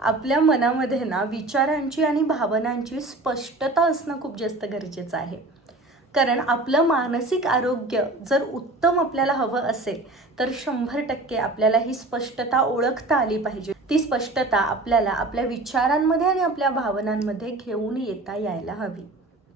आपल्या मनामध्ये ना विचारांची आणि भावनांची स्पष्टता असणं खूप जास्त गरजेचं आहे. कारण आपलं मानसिक आरोग्य जर उत्तम आपल्याला हवं असेल तर शंभर टक्के आपल्याला ही स्पष्टता ओळखता आली पाहिजे. ती स्पष्टता आपल्याला आपल्या विचारांमध्ये आणि आपल्या भावनांमध्ये घेऊन येता यायला हवी.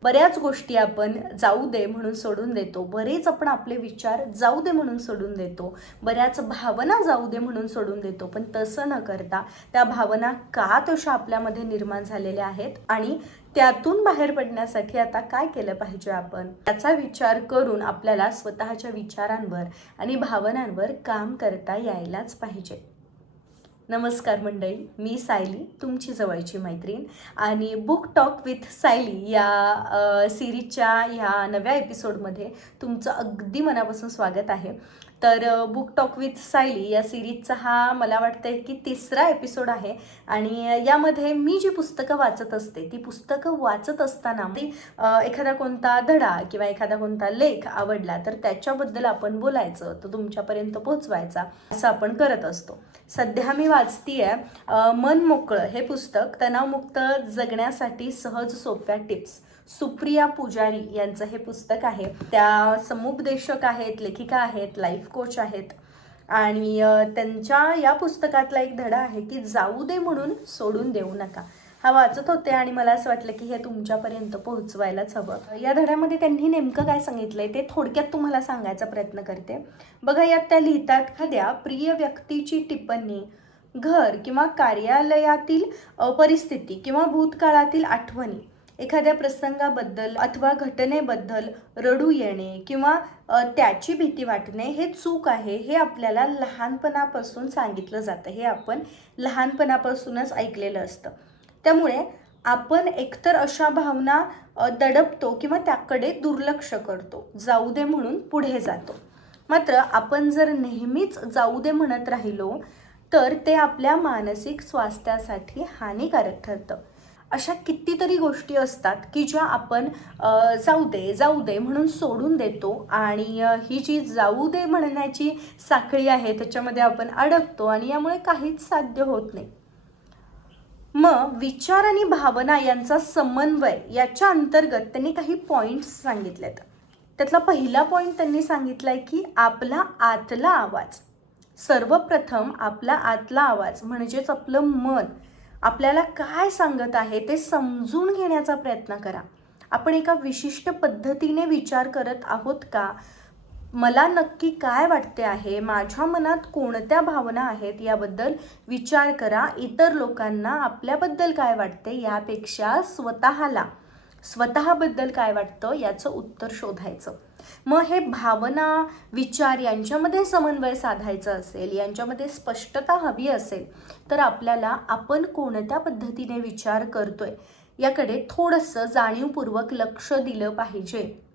बऱ्याच गोष्टी आपण जाऊ दे म्हणून सोडून देतो. बरेच आपण आपले विचार जाऊ दे म्हणून सोडून देतो. बऱ्याच भावना जाऊ दे म्हणून सोडून देतो. पण तसं न करता त्या भावना का तशा आपल्यामध्ये निर्माण झालेल्या आहेत? आणि त्यातून बाहेर पडण्यासाठी आता काय केलं पाहिजे आपण? त्याचा विचार करून आपल्याला स्वतःच्या विचारांवर आणि भावनांवर काम करता यायलाच पाहिजे. नमस्कार मंडळी मी सायली तुमची जवळची मैत्रीण. आणि बुक टॉक विथ सायली या सिरीजच्या ह्या नव्या एपिसोडमध्ये तुमचं अगदी मनापासून स्वागत आहे. तर बुक टॉक विथ सायली या सिरीजचा हा मला वाटतं की तिसरा एपिसोड आहे. आणि यामध्ये मी जी पुस्तकं वाचत असते ती पुस्तकं वाचत असताना ती एखादा कोणता धडा किंवा एखादा कोणता लेख आवडला तर त्याच्याबद्दल आपण बोलायचं तो तुमच्यापर्यंत पोहोचवायचा असं आपण करत असतो. सध्या मी वाचतीये आहे मन मोकळं हे पुस्तक तणावमुक्त जगण्यासाठी सहज सोप्या टिप्स. सुप्रिया पुजारी यांचं हे पुस्तक आहे. त्या समुपदेशक आहेत लेखिका आहेत लाईफ कोच आहेत. आणि त्यांच्या या पुस्तकातला एक धडा आहे की जाऊ दे म्हणून सोडून देऊ नका. हा वाचत होते आणि मला असं वाटलं की हे तुमच्यापर्यंत पोहोचवायलाच हवं. या धड्यामध्ये त्यांनी नेमकं काय सांगितलंय ते थोडक्यात तुम्हाला सांगायचा प्रयत्न करते. बघा यात त्या लिहितात एखाद्या प्रिय व्यक्तीची टिप्पणी घर किंवा कार्यालयातील परिस्थिती किंवा भूतकाळातील आठवणी एखाद्या प्रसंगाबद्दल अथवा घटनेबद्दल रडू येणे किंवा त्याची भीती वाटणे हे चूक आहे हे आपल्याला लहानपणापासून सांगितलं जातं हे आपण लहानपणापासूनच ऐकलेलं असतं. त्यामुळे आपण एकतर अशा भावना दडपतो किंवा त्याकडे दुर्लक्ष करतो. जाऊ दे म्हणून पुढे जातो. मात्र आपण जर नेहमीच जाऊ दे म्हणत राहिलो तर ते आपल्या मानसिक स्वास्थ्यासाठी हानिकारक ठरतं. अशा कितीतरी गोष्टी असतात की ज्या आपण जाऊ दे जाऊ दे म्हणून सोडून देतो आणि ही जी जाऊ दे म्हणण्याची साखळी आहे त्याच्यामध्ये आपण अडकतो आणि यामुळे काहीच साध्य होत नाही. मग विचार आणि भावना यांचा समन्वय याच्या अंतर्गत त्यांनी काही पॉईंट्स सांगितलेत त्यातला पहिला पॉईंट त्यांनी सांगितला आहे की आपला आतला आवाज. सर्वप्रथम आपला आतला आवाज म्हणजेच आपलं मन. आपल्याला काय सांगत आहे ते समजून घेण्याचा प्रयत्न करा. आपण एका विशिष्ट पद्धतीने विचार करत आहोत का? मला नक्की काय वाटते आहे? माझ्या मनात कोणत्या भावना आहेत? याबद्दल विचार करा. इतर लोकांना आपल्याबद्दल काय वाटते? यापेक्षा स्वतःला स्वतःबद्दल काय वाटतं? याचं उत्तर शोधायचं. मग हे भावना विचार यांच्यामध्ये समन्वय साधायचं असेल यांच्यामध्ये स्पष्टता हवी असेल तर आपल्याला आपण कोणत्या पद्धतीने विचार करतोय? याकडे थोडंसं जाणीवपूर्वक लक्ष दिलं पाहिजे.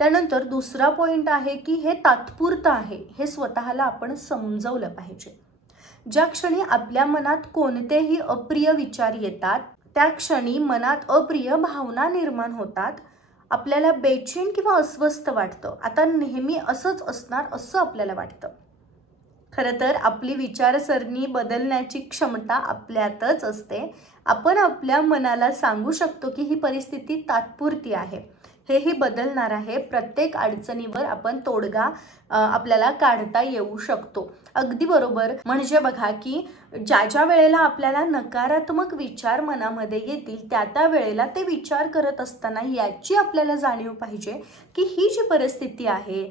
त्यानंतर दुसरा पॉईंट आहे की हे तात्पुरतं आहे. हे स्वतःला आपण समजवलं पाहिजे. ज्या क्षणी आपल्या मनात कोणतेही अप्रिय विचार येतात त्या क्षणी मनात अप्रिय भावना निर्माण होतात. आपल्याला बेचैन किंवा अस्वस्थ वाटतं. आता नेहमी असंच असणार असं आपल्याला वाटतं. खरं तर आपली विचारसरणी बदलण्याची क्षमता आपल्यातच असते. आपण आपल्या मनाला सांगू शकतो की ही परिस्थिती तात्पुरती आहे. हेही बदलणार आहे. प्रत्येक अडचणीवर आपण तोडगा आपल्याला काढता येऊ शकतो. अगदी बरोबर. म्हणजे बघा की ज्या ज्या वेळेला आपल्याला नकारात्मक विचार मनामध्ये येतील त्या त्या वेळेला ते विचार करत असताना याची आपल्याला जाणीव पाहिजे की ही जी परिस्थिती आहे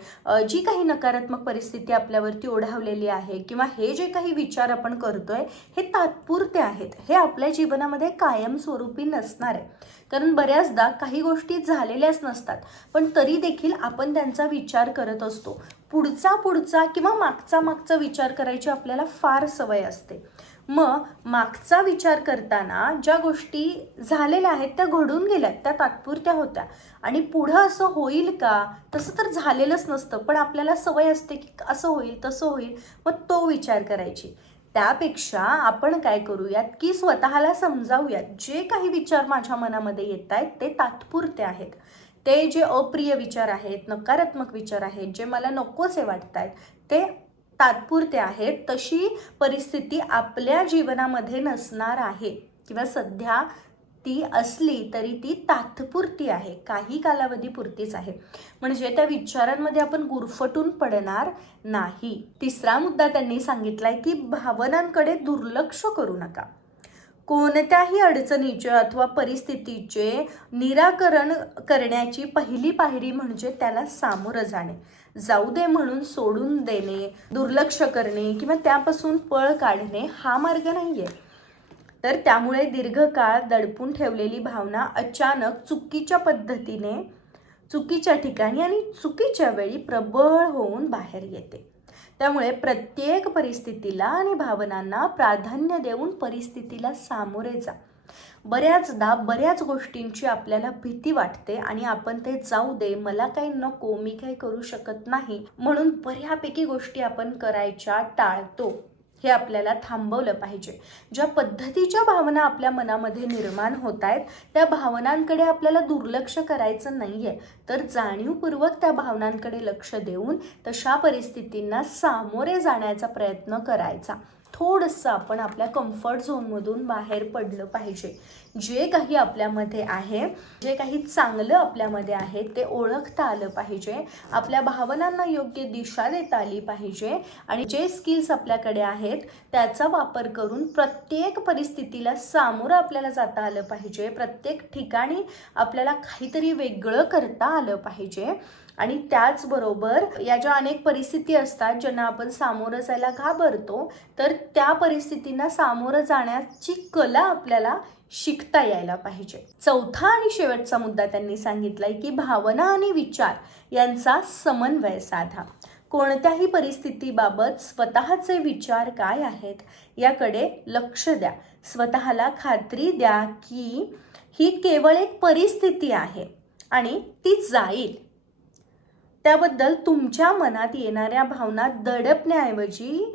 जी काही नकारात्मक परिस्थिती आपल्यावरती ओढावलेली आहे किंवा हे जे काही विचार आपण करतोय हे तात्पुरते आहेत हे आपल्या जीवनामध्ये कायमस्वरूपी नसणार आहे. कारण बऱ्याचदा काही गोष्टी झालेल्याच नसतात पण तरी देखील आपण त्यांचा विचार करत असतो. पुढचा पुढचा किंवा मागचा मागचा विचार करायची आपल्याला फार सवय असते. मग मागचा विचार करताना ज्या गोष्टी झालेल्या आहेत त्या घडून गेल्या त्या तात्पुरत्या होत्या. आणि पुढं असं होईल का? तसं तर झालेलंच नसतं पण आपल्याला सवय असते की असं होईल तसं होईल मग तो विचार करायची. त्यापेक्षा आपण काय करूयात की स्वतःला समजावूयात. जे काही विचार माझ्या मनामध्ये येत आहेत ते तात्पुरते आहेत. ते जे अप्रिय विचार आहेत नकारात्मक विचार आहेत जे मला नकोसे वाटत आहेत ते तात्पुरते आहेत तशी परिस्थिती आपल्या जीवनामध्ये नसणार आहे. किंवा सध्या ती असली तरी ती तात्पुरती आहे काही कालावधीपुरतीच आहे. म्हणजे त्या विचारांमध्ये आपण गुरफटून पडणार नाही. तिसरा मुद्दा त्यांनी सांगितलाय की भावनांकडे दुर्लक्ष करू नका. कोणत्याही अडचणीचे अथवा परिस्थितीचे निराकरण करण्याची पहिली पायरी म्हणजे त्याला सामोरं जाणे. जाऊ दे म्हणून सोडून देणे दुर्लक्ष करणे किंवा त्यापासून पळ काढणे हा मार्ग नाही आहे तर त्यामुळे दीर्घकाळ दडपून ठेवलेली भावना अचानक चुकीच्या पद्धतीने चुकीच्या ठिकाणी आणि चुकीच्या वेळी प्रबळ होऊन बाहेर येते. त्यामुळे प्रत्येक परिस्थितीला आणि भावनांना प्राधान्य देऊन परिस्थितीला सामोरे जा. बऱ्याचदा बऱ्याच गोष्टींची आपल्याला भीती वाटते आणि आपण ते जाऊ दे मला काही नको मी काही करू शकत नाही म्हणून बऱ्यापैकी गोष्टी आपण करायच्या टाळतो. हे आपल्याला थांबवलं पाहिजे. ज्या पद्धतीच्या भावना आपल्या मनामध्ये निर्माण होत आहेत त्या भावनांकडे आपल्याला दुर्लक्ष करायचं नाही आहे तर जाणीवपूर्वक त्या भावनांकडे लक्ष देऊन तशा परिस्थितींना सामोरे जाण्याचा प्रयत्न करायचा. थोडंसं आपण आपल्या कम्फर्ट झोनमधून बाहेर पडलं पाहिजे. जे काही आपल्यामध्ये आहे जे काही चांगलं आपल्यामध्ये आहे ते ओळखता आलं पाहिजे. आपल्या भावनांना योग्य दिशा देता आली पाहिजे. आणि जे स्किल्स आपल्याकडे आहेत त्याचा वापर करून प्रत्येक परिस्थितीला सामोरं आपल्याला जाता आलं पाहिजे. प्रत्येक ठिकाणी आपल्याला काहीतरी वेगळं करता आलं पाहिजे. आणि त्याचबरोबर या ज्या अनेक परिस्थिती असतात ज्यांना आपण सामोरं जायला घाबरतो तर त्या परिस्थितींना सामोरं जाण्याची कला आपल्याला शिकता यायला पाहिजे. चौथा आणि शेवटचा मुद्दा त्यांनी सांगितलाय की भावना आणि विचार यांचा समन्वय साधा. कोणत्याही परिस्थितीबाबत स्वतःचे विचार काय आहेत याकडे लक्ष द्या. स्वतःला खात्री द्या की ही केवळ एक परिस्थिती आहे आणि ती जाईल. त्याबद्दल तुमच्या मनात येणाऱ्या भावना दडपण्याऐवजी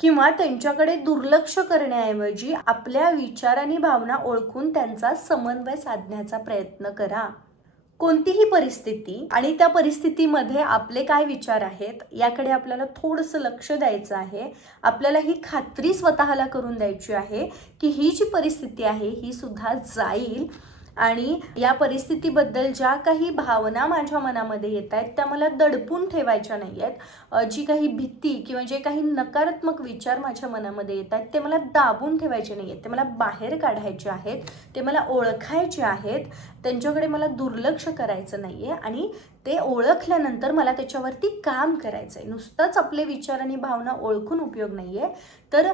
किंवा त्यांच्याकडे दुर्लक्ष करण्याऐवजी आपल्या विचार आणि भावना ओळखून त्यांचा समन्वय साधण्याचा प्रयत्न करा. कोणतीही परिस्थिती आणि त्या परिस्थितीमध्ये आपले काय विचार आहेत याकडे आपल्याला थोडंसं लक्ष द्यायचं आहे. आपल्याला ही खात्री स्वतःला करून द्यायची आहे की ही जी परिस्थिती आहे ही सुद्धा जाईल. आणि या परिस्थितीबद्दल ज्या काही भावना माझ्या मनामध्ये येत आहेत त्या मला दडपून ठेवायच्या नाही आहेत. जी काही भीती किंवा जे काही नकारात्मक विचार माझ्या मनामध्ये येत आहेत ते मला दाबून ठेवायचे नाही आहेत. ते मला बाहेर काढायचे आहेत. ते मला ओळखायचे आहेत. त्यांच्याकडे मला दुर्लक्ष करायचं नाही आहे आणि ते ओळखल्यानंतर मला त्याच्यावरती काम करायचं आहे नुसतंच आपले विचार आणि भावना ओळखून उपयोग नाही आहे तर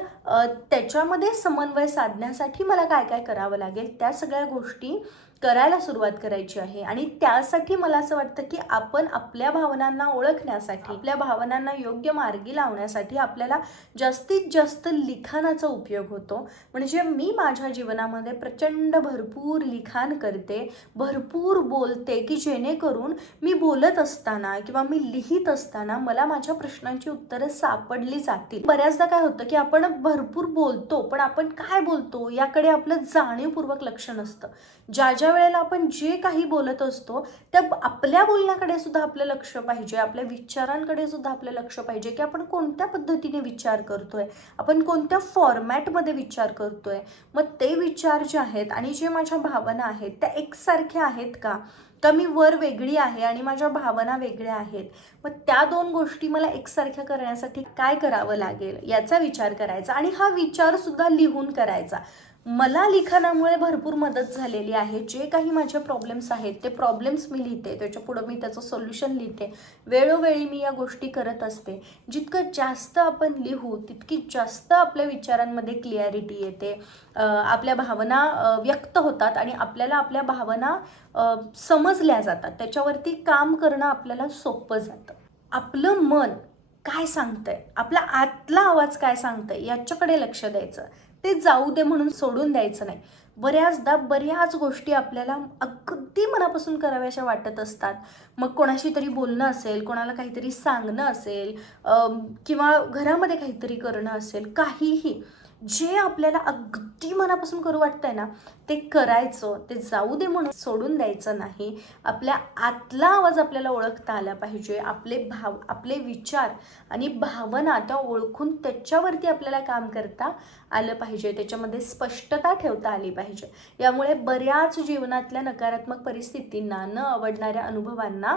त्याच्यामध्ये समन्वय साधण्यासाठी मला काय काय करावं लागेल? त्या सगळ्या गोष्टी करायला सुरुवात करायची आहे. आणि त्यासाठी मला असं वाटतं की आपण आपल्या भावनांना ओळखण्यासाठी आपल्या भावनांना योग्य मार्गी लावण्यासाठी आपल्याला जास्तीत जास्त लिखाणाचा उपयोग होतो. म्हणजे मी माझ्या जीवनामध्ये प्रचंड भरपूर लिखाण करते भरपूर बोलते की जेणेकरून मी बोलत असताना किंवा मी लिहित असताना मला माझ्या प्रश्नांची उत्तरं सापडली जातील. बऱ्याचदा काय होतं की आपण भरपूर बोलतो पण आपण काय बोलतो याकडे आपलं जाणीवपूर्वक लक्ष नसतं. ज्या ज्या वेळेला आपण जे काही बोलत असतो त्या आपल्या बोलण्याकडे सुद्धा आपलं लक्ष पाहिजे आपल्या विचारांकडे सुद्धा आपलं लक्ष पाहिजे की आपण कोणत्या पद्धतीने विचार करतोय आपण कोणत्या फॉर्मॅटमध्ये विचार करतोय. मग ते विचार जे आहेत आणि जे माझ्या भावना आहेत त्या एकसारख्या आहेत का? का मी वर वेगळी आहे आणि माझ्या भावना वेगळ्या आहेत? मग त्या दोन गोष्टी मला एकसारख्या करण्यासाठी काय करावं लागेल याचा विचार करायचा आणि हा विचार सुद्धा लिहून करायचा. मला लिखाणामुळे भरपूर मदत झालेली आहे. जे काही माझे प्रॉब्लेम्स आहेत ते प्रॉब्लेम्स मी लिहिते. त्याच्या पुढं मी त्याचं सोल्युशन लिहिते. वेळोवेळी मी या गोष्टी करत असते. जितकं जास्त आपण लिहू तितकी जास्त आपल्या विचारांमध्ये क्लिअरिटी येते. आपल्या भावना व्यक्त होतात आणि आपल्याला आपल्या भावना समजल्या जातात. त्याच्यावरती काम करणं आपल्याला सोपं जातं. आपलं मन काय सांगतंय? आपला आतला आवाज काय सांगतंय? याच्याकडे लक्ष द्यायचं. ते जाऊ दे म्हणून सोडून द्यायचं नाही. बऱ्याचदा बऱ्याच गोष्टी आपल्याला अगदी मनापासून कराव्याशा वाटत असतात. मग कोणाशी तरी बोलणं असेल कोणाला काहीतरी सांगणं असेल किंवा घरामध्ये काहीतरी करणं असेल काहीही. जे आपल्याला अगदी मनापासून करू वाटतंय ना ते करायचं ते जाऊ दे म्हणून सोडून द्यायचं नाही. आपल्या आतला आवाज आपल्याला ओळखता आला पाहिजे. आपले भाव आपले विचार आणि भावना त्या ओळखून त्याच्यावरती आपल्याला काम करता आलं पाहिजे. त्याच्यामध्ये स्पष्टता ठेवता आली पाहिजे. यामुळे बऱ्याच जीवनातल्या नकारात्मक परिस्थितींना न आवडणाऱ्या अनुभवांना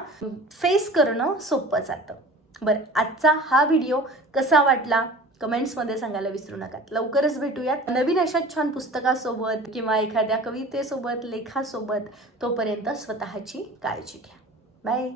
फेस करणं सोपं जातं. बरं आजचा हा व्हिडिओ कसा वाटला? कमेंट्समध्ये सांगायला विसरू नका. लवकरच भेटूयात. नवीन अशा छान पुस्तकासोबत किंवा एखाद्या कवितेसोबत लेखासोबत तोपर्यंत स्वतःची काळजी घ्या. बाय